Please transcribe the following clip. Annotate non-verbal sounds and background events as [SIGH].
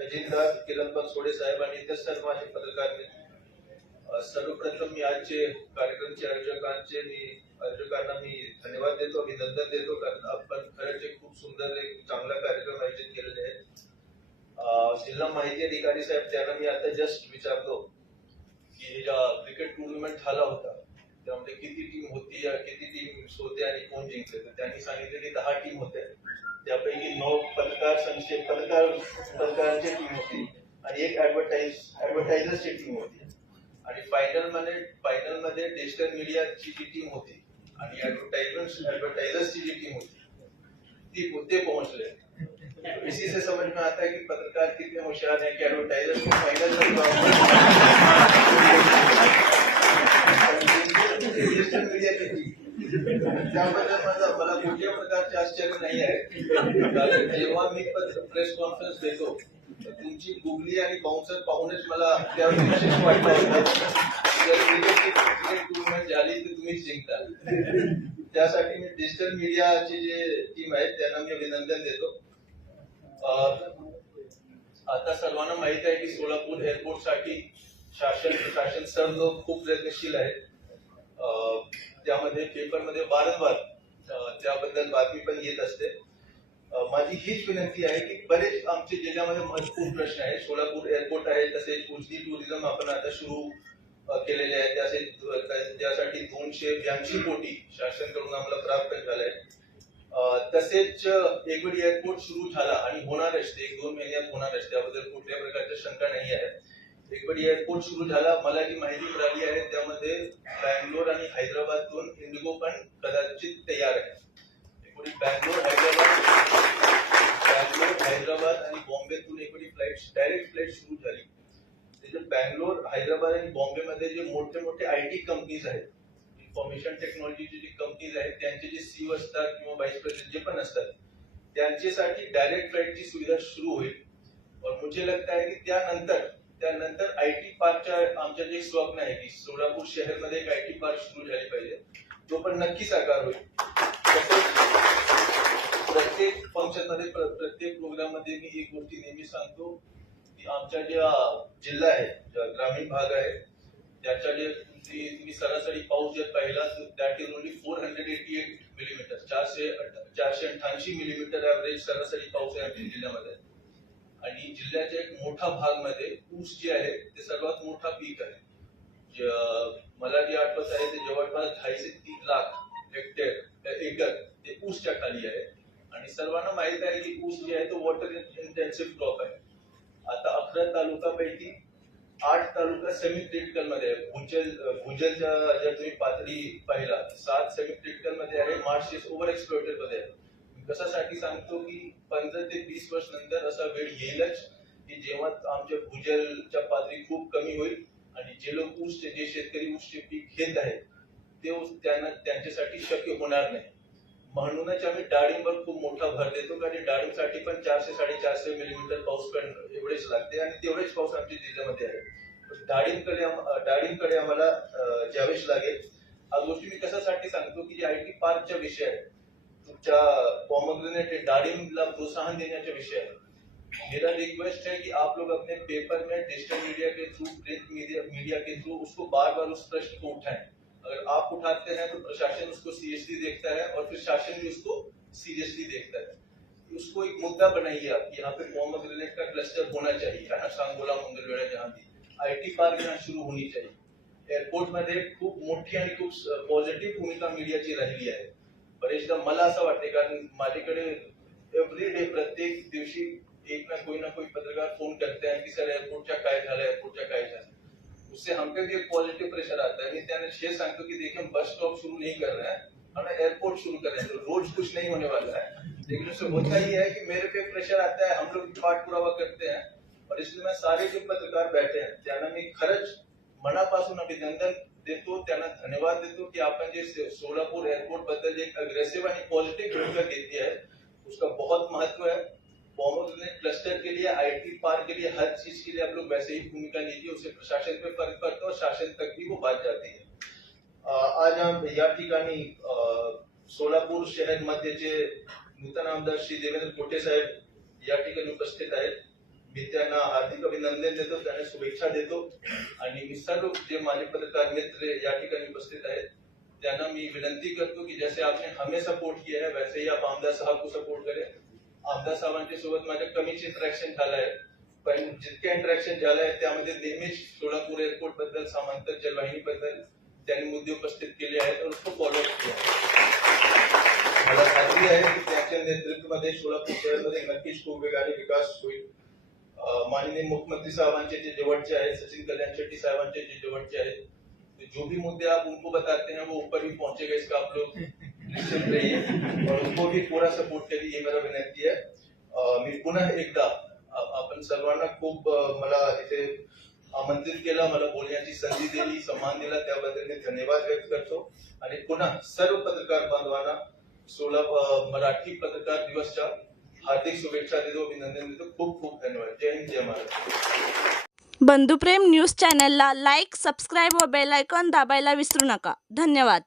तहसीलदार किरण सोडे साहेब आणि इतर सर्व माझे पत्रकार सर्वप्रथम मी आजचे कार्यक्रमचे आयोजकांचे मी आयोजकांना मी धन्यवाद देतो अभिनंदन देतो कारण आपण खरंच एक खूप सुंदर एक चांगला कार्यक्रम आयोजित केलेले आहे. जिल्हा माहिती अधिकारी साहेब त्यांना मी आता जस्ट विचारतो की क्रिकेट टुर्नामेंट झाला होता. त्यामध्ये किती टीम होती किती टीम होते आणि कोण जिंकले तर त्यांनी सांगितले की दहा टीम होते. त्यापैकी नऊ पत्रकार संशय पत्रकार पत्रकारांची टीम होती आणि एक ऍडव्हर्टाईज ऍडव्हर्टायझरची टीम होती. आणि फायनलमध्ये फायनलमध्ये डिजिटल मीडियाची जी टीम होती आणि ऍडव्हर्टाइजमेंट ऍडव्हर्टायझर्सची जी टीम होती ती ते पोहोचले? [LAUGHS] इसी से समझ में आता है कि पत्रकार कितने होशियार हैं कि एडवर्टाइजर को फाइनल डिजिटल मीडिया किती त्याबद्दल माझा मला कुठल्याही प्रकारचे आश्चर्य नाही आहे. कारण जेव्हा मी प्रेस कॉन्फरन्स देतो तर तुमची गुगली आणि बाउन्सर पाहूनच मला त्यावेळी विशेष वाटलं होतं. झाली तर तुम्हीच जिंकता त्यासाठी मी डिजिटल मीडियाची जे टीम आहे त्यांना मी अभिनंदन देतो. आता सर्वांना माहीत आहे की सोलापूर एअरपोर्टसाठी शासन शासन प्रशासन सर्व खूप प्रयत्नशील आहे. त्यामध्ये पेपरमध्ये वारंवार त्याबद्दल बातमी पण येत असते. माझी हीच विनंती आहे की बरेच आमचे जिल्ह्यामध्ये महत्त्वपूर्ण प्रश्न आहे सोलापूर एअरपोर्ट आहे तसेच उजनी टुरिझम आपण आता सुरू केलेले आहे. त्याचे त्यासाठी दोनशे ब्याऐंशी कोटी शासनाकडून आम्हाला प्राप्त झाले तसेच एकवेळी एअरपोर्ट सुरू झाला आणि होणारच ते एक दोन महिन्यात होणार असते त्याबद्दल कुठल्या प्रकारच्या शंका नाही आहे. एकवेळी एअरपोर्ट सुरू झाला. मला जी माहिती मिळाली आहे. त्यामध्ये बँगलोर आणि हैदराबादतून इंडिगो पण कदाचित तयार आहे. एकवेळी बँगलोर हैदराबाद. बँगलोर हैदराबाद आणि बॉम्बेतून एकवडी फ्लाईट डायरेक्ट फ्लाईट सुरू झाली. त्याचे बँगलोर हैदराबाद आणि बॉम्बेमध्ये जे मोठे मोठे आय टी कंपनीज आहेत इन्फॉर्मेशन टेक्नॉलॉजीचे जे कंपनीज आहेत त्यांचे जे सी असतात किंवा व्हाईस प्रेसिडेंट जे पण असतात त्यांच्यासाठी डायरेक्ट फ्लाईटची सुविधा सुरू होईल. और मुझे लगता है की त्यानंतर त्यानंतर आय टी पार्कच्या जे स्वप्न आहे की सोलापूर शहरमध्ये एक आय पार्क सुरू झाली पाहिजे. तो पण नक्की साकार होईल. प्रत्येक फ़ंक्शन मध्ये प्रत्येक प्रोग्राम मध्ये मी एक गोष्टी नेहमी सांगतो, की आमच्या ज्या जिल्हा आहे ग्रामीण भाग आहे, त्याच्या जे तुम्ही सरासरी पाऊस जर पाहिला that is only four hundred eighty eight millimeter चारशे चारशे अठ्ठ्याऐंशी मिलीमीटर ऍव्हरेज सरासरी पाऊस आहे जिल्ह्यामध्ये. आणि जिल्ह्याच्या एक मोठा भागमध्ये ऊस जे आहे ते सर्वात मोठा पीक आहे. मला जे आठवत आहे ते जवळपास ढाई ते तीन लाख हेक्टर एकर ते ऊसच्या खाली आहे. आणि सर्वांना माहीत आहे की ऊस जे आहे तो वॉटर इंटेन्सिव्ह क्रॉप आहे. आता अकरा तालुकापैकी आठ तालुका सेमी क्रिटिकलमध्ये आहे. भूजल भूजलच्या जर तुम्ही पातळी पाहिला सात सेमी क्रिटिकलमध्ये आहे. मार्शेस ओव्हर एक्सप्लोटेडमध्ये आहे. कशासाठी सांगतो की पंधरा ते वीस वर्ष नंतर असा वेळ येईलच की जेव्हा आमच्या भूजलच्या पातळी खूप कमी होईल आणि जे लोक ऊसचे जे शेतकरी ऊसचे पीक घेत आहेत ते त्यांना त्यांच्यासाठी शक्य होणार नाही. म्हणूनच आम्ही डाळिंबर खूप मोठा भर देतो कारण डाळिंबसाठी पण चारशे साडेचारशे मिलीमीटर पाऊस पण एवढेच लागते आणि तेवढेच पाऊस आमच्या जिल्ह्यामध्ये आहे. पण डाळिंबकडे डाळिंबकडे आम्हाला ज्यावेळेस जावेच लागेल हा गोष्टी मी कशासाठी सांगतो की जे आय टी पार्कचा विषय आहे तुमच्या पॉमग्रेनेट डाळिंबला प्रोत्साहन देण्याचा विषय मेरा रिक्वेस्ट है कि आप लोग अपने पेपर में डिजिटल मीडिया के थ्रू प्रिंट मीडिया मीडिया के थ्रू उसको बार बार उस प्रश्न को उठाएँ। अगर आप उठाते हैं तो प्रशासन उसको सीरियसली देखता है और फिर शासन भी उसको सीरियसली देखता है। उसको एक मुद्दा बनाइए आप यहाँ पे पोमग्रेनेट का क्लस्टर होना चाहिए। है ना सांगोला मंगलवेढा जहाँ भी। आय टी पार्क यहाँ सुरू होनी चाहिए। एअरपोर्ट मध्ये खूप मोठी आणि खूप पॉझिटिव्ह भूमिका मीडियाची राहिली आहे। बरेचदा मला कारण माझ्याकडे एव्हरी डे प्रत्येक दिवशी एक ना कोई ना कोई पत्रकार फ़ोन करते हैं कि, सर एयरपोर्टच्या काय झालं? एयरपोर्टच्या काय झालं? उससे हम पे भी एक पॉजिटिव प्रेशर आता है. त्याने ये सांगतो कि, देखिए, हम बस स्टॉप शुरू नहीं कर रहे हैं. हमें एयरपोर्ट शुरू कर रहे हैं. तो रोज कुछ नहीं होने वाला है. लेकिन उससे होता ही है कि मेरे पे प्रेशर आता है. हम लोग पाठ पुरावा करते हैं और इसलिए मैं सारे जो पत्रकार बैठे हैं, त्यांना मी खरंच मनापासून अभिनंदन देतो, त्यांना धन्यवाद देतो की आपण जे सोलापूर एअरपोर्ट बद्दल जे अग्रेसिव आणि पॉझिटिव भूमिका घेतली है उसका बहुत महत्व है। पोमोग्रेनेट क्लस्टर के लिए आईटी पार्क के लिए, हर चीज़ के लिए आप लोग वैसे ही भूमिका लीजिए उससे प्रशासन पे फ़र्क पड़ता है और शासन तक भी वो बात जाती है। आज हम या ठिकाणी सोलापूर शहर मध्येचे नूतन आमदार श्री देवेंद्र कोटे साहेब या ठिकाणी उपस्थित आहेत मी त्यांना हार्दिक अभिनंदन देतो, त्यांना शुभेच्छा देतो. आणि मी सर्व जे माझे पत्रकार मित्र या ठिकाणी उपस्थित आहेत, त्यांना मी विनंती करतो की जैसे आपने हमें सपोर्ट किया है, वैसे ही आप आमदार साहब को सपोर्ट करें. आमदार साहेबांच्या सोबत माझ्या कमीच इंटरॅक्शन झालं आहे. पण जितकं इंटरॅक्शन झालं आहे त्यामध्ये नेहमीच सोलापूर एअरपोर्ट बद्दल, समांतर जलवाहिनी बद्दल त्यांनी मुद्दे उपस्थित केले आहेत और उसको फॉलो मला खात्री आहे की त्यांच्या नेतृत्वामध्ये सोलापूर शहरामध्ये नक्कीच खूप वेगाने विकास होईल. माननीय मुख्यमंत्री साहबांचे जे जवळचे आहेत सचिन कल्याण शेट्टी साहबांचे जे जवळचे आहेत जो भी मुद्दे आप उनको बताते हैं वो ऊपर भी पहुंचेगा इसका आप लोग निश्चित रहिए। और उनको भी पूरा सपोर्ट करिए ये मेरा विनंती आहे मी पुन्हा एकदा आपण सर्वांना खूप मला इथे आमंत्रित केलं मला बोलण्याची संधी दिली सन्मान दिला त्याबद्दल मी धन्यवाद व्यक्त करतो. आणि पुन्हा सर्व पत्रकार बांधवांना सोळा मराठी पत्रकार दिवसच्या हार्दिक शुभेच्छा देतो अभिनंदन देतो खूप खूप धन्यवाद. जय हिंद जय महाराष्ट्र. बंधुप्रेम न्यूज चॅनलला लाईक सबस्क्राईब व बेल आयकॉन दाबायला विसरू नका. धन्यवाद.